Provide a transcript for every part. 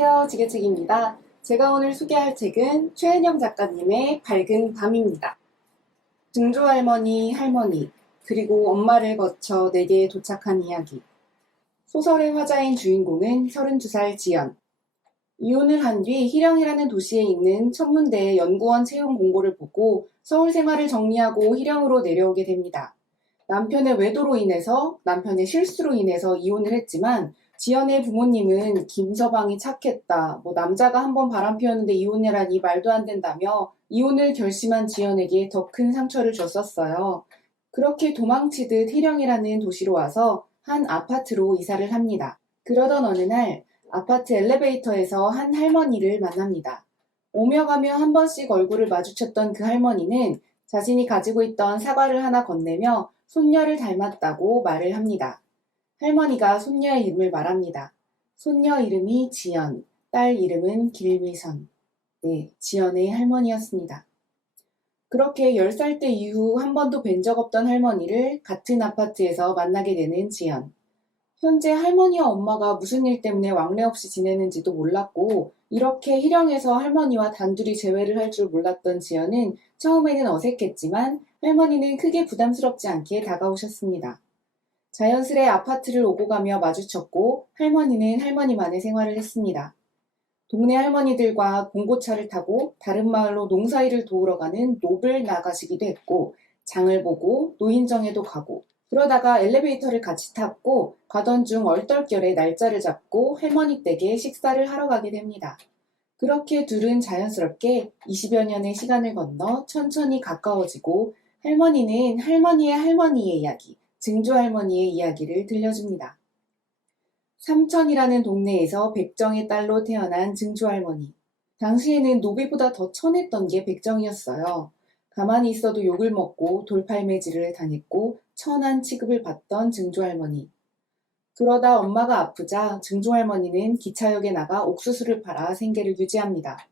안녕하세요. 지게책입니다. 제가 오늘 소개할 책은 최은영 작가님의 밝은 밤입니다. 증조할머니, 할머니, 그리고 엄마를 거쳐 내게 도착한 이야기. 소설의 화자인 주인공은 32살 지연. 이혼을 한 뒤 희령이라는 도시에 있는 천문대의 연구원 채용 공고를 보고 서울 생활을 정리하고 희령으로 내려오게 됩니다. 남편의 외도로 인해서, 남편의 실수로 인해서 이혼을 했지만 지연의 부모님은 김서방이 착했다, 남자가 한번 바람 피웠는데 이혼해라니 말도 안 된다며 이혼을 결심한 지연에게 더 큰 상처를 줬었어요. 그렇게 도망치듯 희령이라는 도시로 와서 한 아파트로 이사를 합니다. 그러던 어느 날 아파트 엘리베이터에서 한 할머니를 만납니다. 오며 가며 한 번씩 얼굴을 마주쳤던 그 할머니는 자신이 가지고 있던 사과를 하나 건네며 손녀를 닮았다고 말을 합니다. 할머니가 손녀의 이름을 말합니다. 손녀 이름이 지연, 딸 이름은 길미선. 네, 지연의 할머니였습니다. 그렇게 10살 때 이후 한 번도 뵌 적 없던 할머니를 같은 아파트에서 만나게 되는 지연. 현재 할머니와 엄마가 무슨 일 때문에 왕래 없이 지내는지도 몰랐고 이렇게 희령에서 할머니와 단둘이 재회를 할 줄 몰랐던 지연은 처음에는 어색했지만 할머니는 크게 부담스럽지 않게 다가오셨습니다. 자연스레 아파트를 오고 가며 마주쳤고 할머니는 할머니만의 생활을 했습니다. 동네 할머니들과 봉고차를 타고 다른 마을로 농사일을 도우러 가는 노블 나가시기도 했고 장을 보고 노인정에도 가고 그러다가 엘리베이터를 같이 탔고 가던 중 얼떨결에 날짜를 잡고 할머니 댁에 식사를 하러 가게 됩니다. 그렇게 둘은 자연스럽게 20여 년의 시간을 건너 천천히 가까워지고 할머니는 할머니의 할머니의 이야기, 증조할머니의 이야기를 들려줍니다. 삼천이라는 동네에서 백정의 딸로 태어난 증조할머니. 당시에는 노비보다 더 천했던 게 백정이었어요. 가만히 있어도 욕을 먹고 돌팔매질을 당했고 천한 취급을 받던 증조할머니. 그러다 엄마가 아프자 증조할머니는 기차역에 나가 옥수수를 팔아 생계를 유지합니다.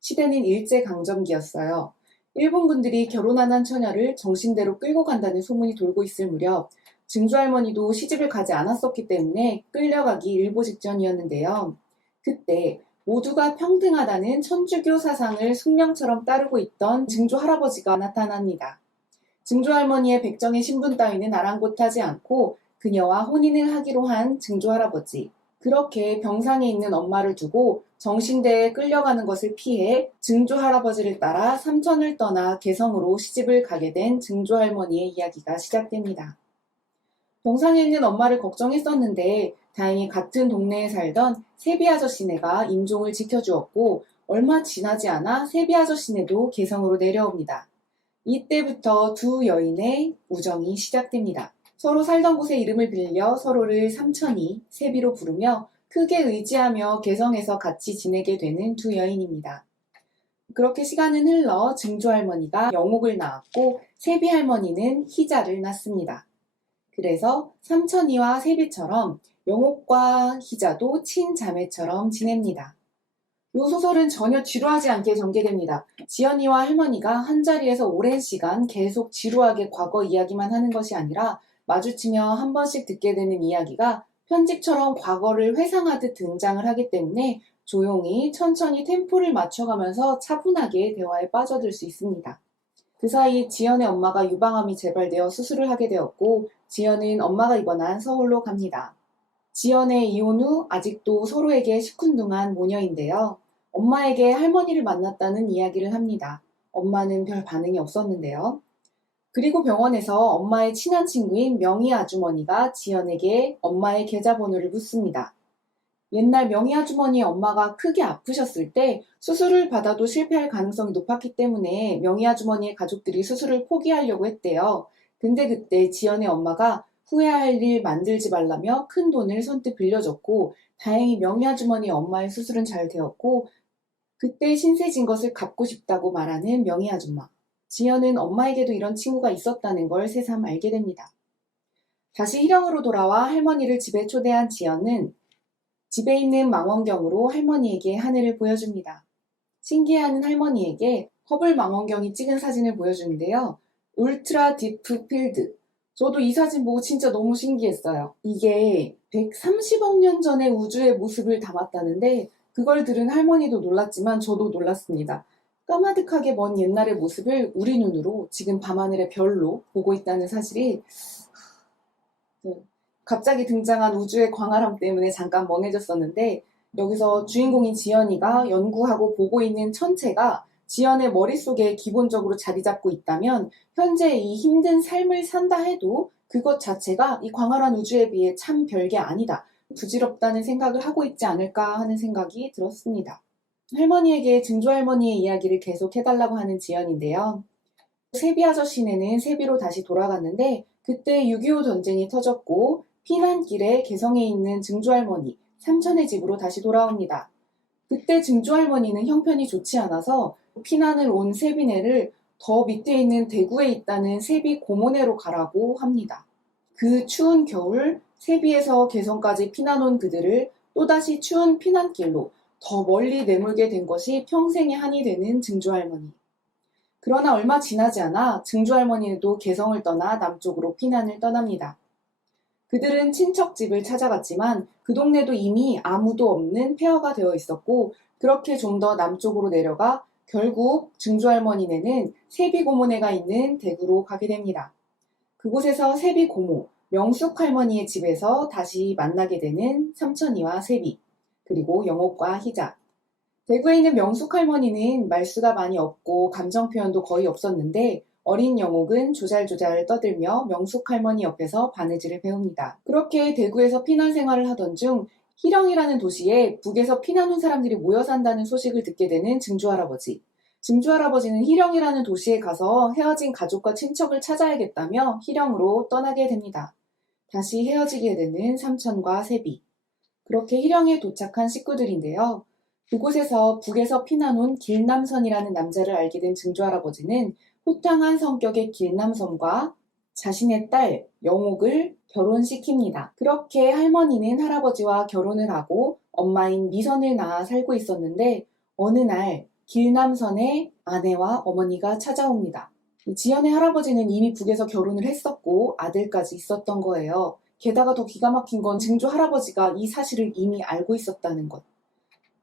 시대는 일제강점기였어요. 일본군들이 결혼 안 한 처녀를 정신대로 끌고 간다는 소문이 돌고 있을 무렵 증조할머니도 시집을 가지 않았었기 때문에 끌려가기 일보 직전이었는데요. 그때 모두가 평등하다는 천주교 사상을 숙명처럼 따르고 있던 증조할아버지가 나타납니다. 증조할머니의 백정의 신분 따위는 아랑곳하지 않고 그녀와 혼인을 하기로 한 증조할아버지. 그렇게 병상에 있는 엄마를 두고 정신대에 끌려가는 것을 피해 증조할아버지를 따라 삼천을 떠나 개성으로 시집을 가게 된 증조할머니의 이야기가 시작됩니다. 병상에 있는 엄마를 걱정했었는데 다행히 같은 동네에 살던 세비 아저씨네가 임종을 지켜주었고 얼마 지나지 않아 세비 아저씨네도 개성으로 내려옵니다. 이때부터 두 여인의 우정이 시작됩니다. 서로 살던 곳의 이름을 빌려 서로를 삼천이, 세비로 부르며 크게 의지하며 개성에서 같이 지내게 되는 두 여인입니다. 그렇게 시간은 흘러 증조할머니가 영옥을 낳았고 세비할머니는 희자를 낳습니다. 그래서 삼천이와 세비처럼 영옥과 희자도 친자매처럼 지냅니다. 이 소설은 전혀 지루하지 않게 전개됩니다. 지연이와 할머니가 한자리에서 오랜 시간 계속 지루하게 과거 이야기만 하는 것이 아니라 마주치며 한 번씩 듣게 되는 이야기가 편집처럼 과거를 회상하듯 등장을 하기 때문에 조용히 천천히 템포를 맞춰가면서 차분하게 대화에 빠져들 수 있습니다. 그 사이 지연의 엄마가 유방암이 재발되어 수술을 하게 되었고 지연은 엄마가 입원한 서울로 갑니다. 지연의 이혼 후 아직도 서로에게 시큰둥한 모녀인데요. 엄마에게 할머니를 만났다는 이야기를 합니다. 엄마는 별 반응이 없었는데요. 그리고 병원에서 엄마의 친한 친구인 명희 아주머니가 지연에게 엄마의 계좌번호를 묻습니다. 옛날 명희 아주머니의 엄마가 크게 아프셨을 때 수술을 받아도 실패할 가능성이 높았기 때문에 명희 아주머니의 가족들이 수술을 포기하려고 했대요. 근데 그때 지연의 엄마가 후회할 일 만들지 말라며 큰 돈을 선뜻 빌려줬고 다행히 명희 아주머니의 엄마의 수술은 잘 되었고 그때 신세진 것을 갚고 싶다고 말하는 명희 아줌마. 지연은 엄마에게도 이런 친구가 있었다는 걸 새삼 알게 됩니다. 다시 희령으로 돌아와 할머니를 집에 초대한 지연은 집에 있는 망원경으로 할머니에게 하늘을 보여줍니다. 신기해하는 할머니에게 허블 망원경이 찍은 사진을 보여주는데요. 울트라 디프 필드. 저도 이 사진 보고 진짜 너무 신기했어요. 이게 130억 년 전의 우주의 모습을 담았다는데 그걸 들은 할머니도 놀랐지만 저도 놀랐습니다. 까마득하게 먼 옛날의 모습을 우리 눈으로 지금 밤하늘의 별로 보고 있다는 사실이 갑자기 등장한 우주의 광활함 때문에 잠깐 멍해졌었는데 여기서 주인공인 지연이가 연구하고 보고 있는 천체가 지연의 머릿속에 기본적으로 자리 잡고 있다면 현재 이 힘든 삶을 산다 해도 그것 자체가 이 광활한 우주에 비해 참 별게 아니다. 부질없다는 생각을 하고 있지 않을까 하는 생각이 들었습니다. 할머니에게 증조할머니의 이야기를 계속 해달라고 하는 지연인데요. 세비 아저씨네는 세비로 다시 돌아갔는데 그때 6.25 전쟁이 터졌고 피난길에 개성에 있는 증조할머니, 삼촌의 집으로 다시 돌아옵니다. 그때 증조할머니는 형편이 좋지 않아서 피난을 온 세비네를 더 밑에 있는 대구에 있다는 세비 고모네로 가라고 합니다. 그 추운 겨울 세비에서 개성까지 피난 온 그들을 또다시 추운 피난길로 더 멀리 내몰게 된 것이 평생의 한이 되는 증조할머니. 그러나 얼마 지나지 않아 증조할머니도 개성을 떠나 남쪽으로 피난을 떠납니다. 그들은 친척 집을 찾아갔지만 그 동네도 이미 아무도 없는 폐허가 되어 있었고 그렇게 좀 더 남쪽으로 내려가 결국 증조할머니네는 세비고모네가 있는 대구로 가게 됩니다. 그곳에서 세비고모, 명숙할머니의 집에서 다시 만나게 되는 삼천이와 세비, 그리고 영옥과 희자. 대구에 있는 명숙할머니는 말수가 많이 없고 감정 표현도 거의 없었는데 어린 영옥은 조잘조잘 떠들며 명숙할머니 옆에서 바느질을 배웁니다. 그렇게 대구에서 피난 생활을 하던 중 희령이라는 도시에 북에서 피난 온 사람들이 모여 산다는 소식을 듣게 되는 증조할아버지. 증조할아버지는 희령이라는 도시에 가서 헤어진 가족과 친척을 찾아야겠다며 희령으로 떠나게 됩니다. 다시 헤어지게 되는 삼천과 세비. 그렇게 희령에 도착한 식구들인데요. 그곳에서 북에서 피난 온 길남선이라는 남자를 알게 된 증조할아버지는 호탕한 성격의 길남선과 자신의 딸 영옥을 결혼시킵니다. 그렇게 할머니는 할아버지와 결혼을 하고 엄마인 미선을 낳아 살고 있었는데 어느 날 길남선의 아내와 어머니가 찾아옵니다. 지연의 할아버지는 이미 북에서 결혼을 했었고 아들까지 있었던 거예요. 게다가 더 기가 막힌 건 증조 할아버지가 이 사실을 이미 알고 있었다는 것.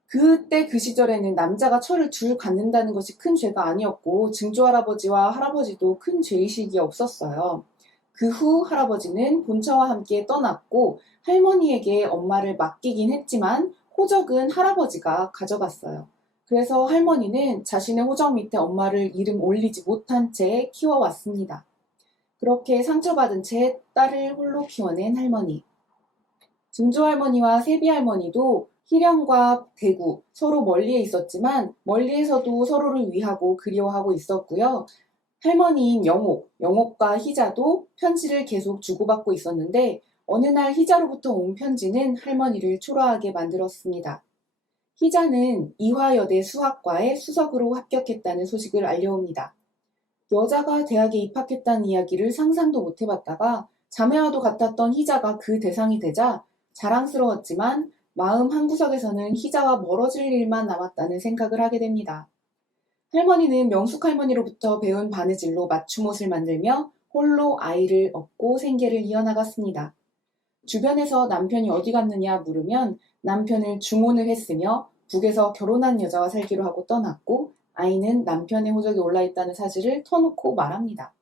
그때 그 시절에는 남자가 철을 둘 갖는다는 것이 큰 죄가 아니었고 증조 할아버지와 할아버지도 큰 죄의식이 없었어요. 그 후 할아버지는 본처와 함께 떠났고 할머니에게 엄마를 맡기긴 했지만 호적은 할아버지가 가져갔어요. 그래서 할머니는 자신의 호적 밑에 엄마를 이름 올리지 못한 채 키워왔습니다. 그렇게 상처받은 채 딸을 홀로 키워낸 할머니. 증조할머니와 세비할머니도 희령과 대구 서로 멀리에 있었지만 멀리에서도 서로를 위하고 그리워하고 있었고요. 할머니인 영옥과 희자도 편지를 계속 주고받고 있었는데 어느 날 희자로부터 온 편지는 할머니를 초라하게 만들었습니다. 희자는 이화여대 수학과에 수석으로 합격했다는 소식을 알려옵니다. 여자가 대학에 입학했다는 이야기를 상상도 못 해봤다가 자매와도 같았던 희자가 그 대상이 되자 자랑스러웠지만 마음 한구석에서는 희자와 멀어질 일만 남았다는 생각을 하게 됩니다. 할머니는 명숙할머니로부터 배운 바느질로 맞춤옷을 만들며 홀로 아이를 얻고 생계를 이어나갔습니다. 주변에서 남편이 어디 갔느냐 물으면 남편을 중혼을 했으며 북에서 결혼한 여자와 살기로 하고 떠났고 아이는 남편의 호적에 올라있다는 사실을 터놓고 말합니다.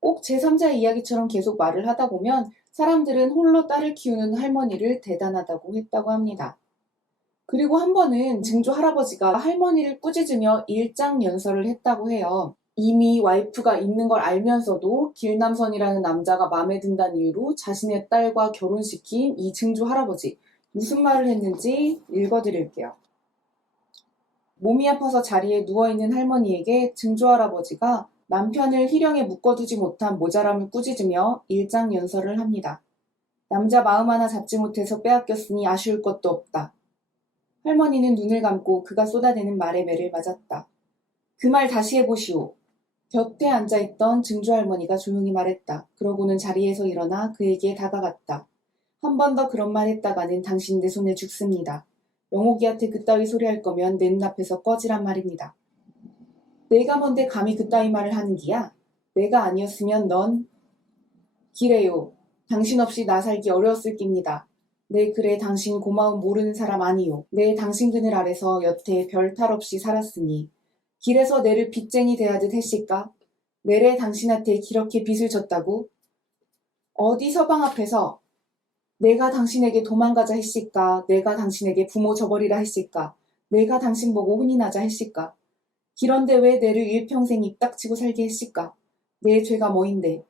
꼭 제3자의 이야기처럼 계속 말을 하다 보면 사람들은 홀로 딸을 키우는 할머니를 대단하다고 했다고 합니다. 그리고 한 번은 증조 할아버지가 할머니를 꾸짖으며 일장연설을 했다고 해요. 이미 와이프가 있는 걸 알면서도 길남선이라는 남자가 마음에 든다는 이유로 자신의 딸과 결혼시킨 이 증조 할아버지. 무슨 말을 했는지 읽어드릴게요. 몸이 아파서 자리에 누워있는 할머니에게 증조 할아버지가 남편을 희령에 묶어두지 못한 모자람을 꾸짖으며 일장연설을 합니다. 남자 마음 하나 잡지 못해서 빼앗겼으니 아쉬울 것도 없다. 할머니는 눈을 감고 그가 쏟아내는 말에 매를 맞았다. 그 말 다시 해보시오. 곁에 앉아있던 증조 할머니가 조용히 말했다. 그러고는 자리에서 일어나 그에게 다가갔다. 한 번 더 그런 말 했다가는 당신 내 손에 죽습니다. 영옥이한테 그따위 소리 할 거면 내 눈앞에서 꺼지란 말입니다. 내가 뭔데 감히 그따위 말을 하는 기야? 내가 아니었으면 넌... 기래요. 당신 없이 나 살기 어려웠을 깁니다. 네, 그래, 당신 고마움 모르는 사람 아니요. 네, 당신 그늘 아래서 여태 별 탈 없이 살았으니 길에서 내를 빚쟁이 대하듯 했실까? 내래 당신한테 그렇게 빚을 졌다고? 어디 서방 앞에서 내가 당신에게 도망가자 했실까? 내가 당신에게 부모 저버리라 했실까? 내가 당신 보고 혼이 나자 했실까? 그런데 왜 내를 일평생 입닥치고 살게 했실까? 내 죄가 뭐인데?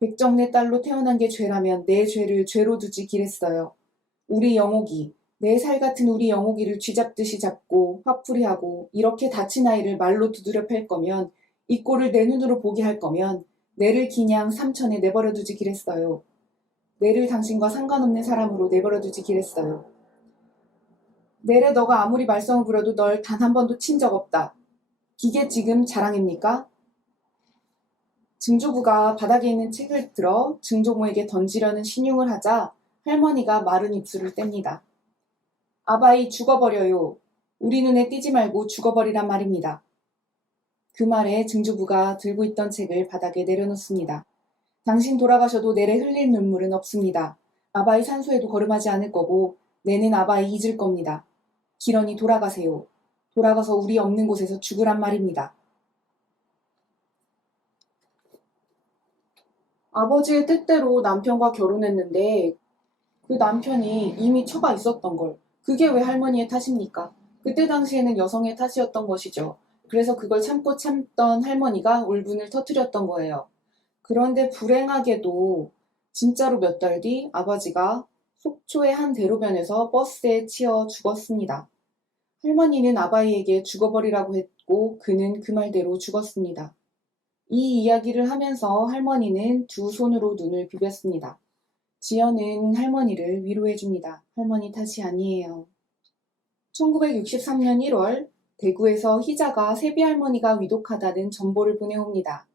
백정네 딸로 태어난 게 죄라면 내 죄를 죄로 두지 기랬어요. 우리 영옥이, 내 살 같은 우리 영옥이를 쥐잡듯이 잡고 화풀이하고 이렇게 다친 아이를 말로 두드려 팰 거면 이 꼴을 내 눈으로 보게 할 거면 내를 그냥 삼천에 내버려 두지 기랬어요. 내를 당신과 상관없는 사람으로 내버려 두지 기랬어요. 내래 너가 아무리 말썽을 부려도 널 단 한 번도 친 적 없다. 이게 지금 자랑입니까? 증조부가 바닥에 있는 책을 들어 증조모에게 던지려는 신용을 하자 할머니가 마른 입술을 뗍니다. 아바이 죽어버려요. 우리 눈에 띄지 말고 죽어버리란 말입니다. 그 말에 증조부가 들고 있던 책을 바닥에 내려놓습니다. 당신 돌아가셔도 내래 흘릴 눈물은 없습니다. 아바이 산소에도 걸음하지 않을 거고 내는 아바이 잊을 겁니다. 기런이 돌아가세요. 돌아가서 우리 없는 곳에서 죽으란 말입니다. 아버지의 뜻대로 남편과 결혼했는데 그 남편이 이미 처가 있었던 걸. 그게 왜 할머니의 탓입니까? 그때 당시에는 여성의 탓이었던 것이죠. 그래서 그걸 참고 참던 할머니가 울분을 터뜨렸던 거예요. 그런데 불행하게도 진짜로 몇 달 뒤 아버지가 속초의 한 대로변에서 버스에 치여 죽었습니다. 할머니는 아바이에게 죽어버리라고 했고 그는 그 말대로 죽었습니다. 이 이야기를 하면서 할머니는 두 손으로 눈을 비볐습니다. 지연은 할머니를 위로해줍니다. 할머니 탓이 아니에요. 1963년 1월 대구에서 희자가 세비할머니가 위독하다는 전보를 보내옵니다.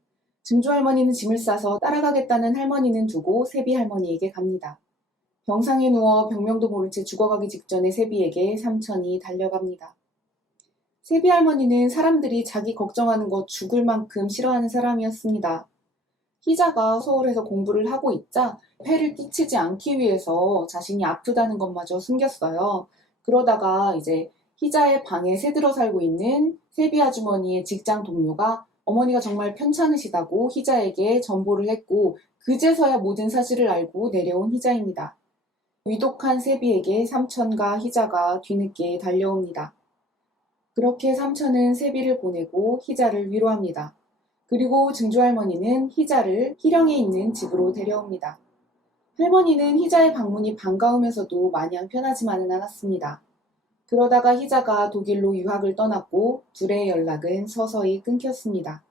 증조할머니는 짐을 싸서 따라가겠다는 할머니는 두고 세비할머니에게 갑니다. 병상에 누워 병명도 모른 채 죽어가기 직전에 세비에게 삼천이 달려갑니다. 세비할머니는 사람들이 자기 걱정하는 것 죽을 만큼 싫어하는 사람이었습니다. 희자가 서울에서 공부를 하고 있자 폐를 끼치지 않기 위해서 자신이 아프다는 것마저 숨겼어요. 그러다가 이제 희자의 방에 새들어 살고 있는 세비 아주머니의 직장 동료가 어머니가 정말 편찮으시다고 희자에게 전보를 했고 그제서야 모든 사실을 알고 내려온 희자입니다. 위독한 세비에게 삼천과 희자가 뒤늦게 달려옵니다. 그렇게 삼천은 세비를 보내고 희자를 위로합니다. 그리고 증조할머니는 희자를 희령에 있는 집으로 데려옵니다. 할머니는 희자의 방문이 반가우면서도 마냥 편하지만은 않았습니다. 그러다가 희자가 독일로 유학을 떠났고 둘의 연락은 서서히 끊겼습니다.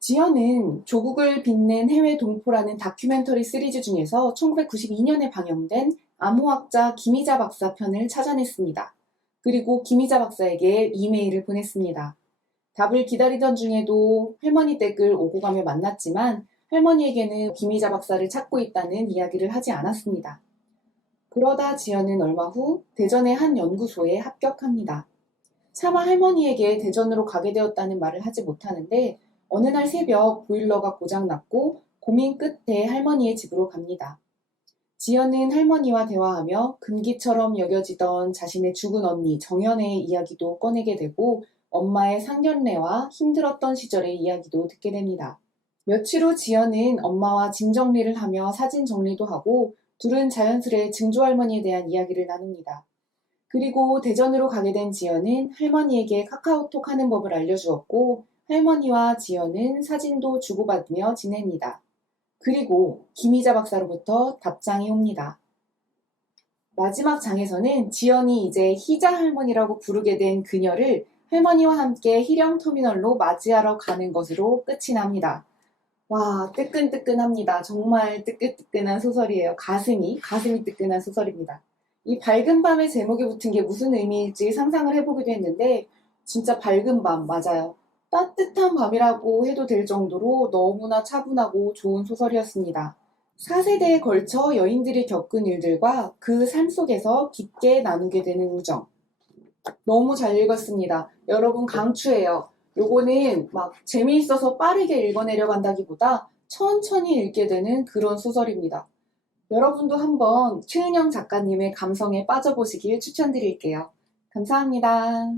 지연은 조국을 빛낸 해외 동포라는 다큐멘터리 시리즈 중에서 1992년에 방영된 암호학자 김희자 박사 편을 찾아냈습니다. 그리고 김희자 박사에게 이메일을 보냈습니다. 답을 기다리던 중에도 할머니 댁을 오고 가며 만났지만 할머니에게는 김희자 박사를 찾고 있다는 이야기를 하지 않았습니다. 그러다 지연은 얼마 후 대전의 한 연구소에 합격합니다. 차마 할머니에게 대전으로 가게 되었다는 말을 하지 못하는데 어느 날 새벽 보일러가 고장났고 고민 끝에 할머니의 집으로 갑니다. 지연은 할머니와 대화하며 금기처럼 여겨지던 자신의 죽은 언니 정연의 이야기도 꺼내게 되고 엄마의 상견례와 힘들었던 시절의 이야기도 듣게 됩니다. 며칠 후 지연은 엄마와 짐 정리를 하며 사진 정리도 하고 둘은 자연스레 증조할머니에 대한 이야기를 나눕니다. 그리고 대전으로 가게 된 지연은 할머니에게 카카오톡 하는 법을 알려주었고 할머니와 지연은 사진도 주고받으며 지냅니다. 그리고 김희자 박사로부터 답장이 옵니다. 마지막 장에서는 지연이 이제 희자 할머니라고 부르게 된 그녀를 할머니와 함께 희령터미널로 맞이하러 가는 것으로 끝이 납니다. 와, 뜨끈뜨끈합니다. 정말 뜨끈뜨끈한 소설이에요. 가슴이 뜨끈한 소설입니다. 이 밝은 밤의 제목에 붙은 게 무슨 의미일지 상상을 해보기도 했는데 진짜 밝은 밤 맞아요. 따뜻한 밤이라고 해도 될 정도로 너무나 차분하고 좋은 소설이었습니다. 4세대에 걸쳐 여인들이 겪은 일들과 그 삶 속에서 깊게 나누게 되는 우정. 너무 잘 읽었습니다. 여러분 강추해요. 요거는 막 재미있어서 빠르게 읽어내려 간다기보다 천천히 읽게 되는 그런 소설입니다. 여러분도 한번 최은영 작가님의 감성에 빠져보시길 추천드릴게요. 감사합니다.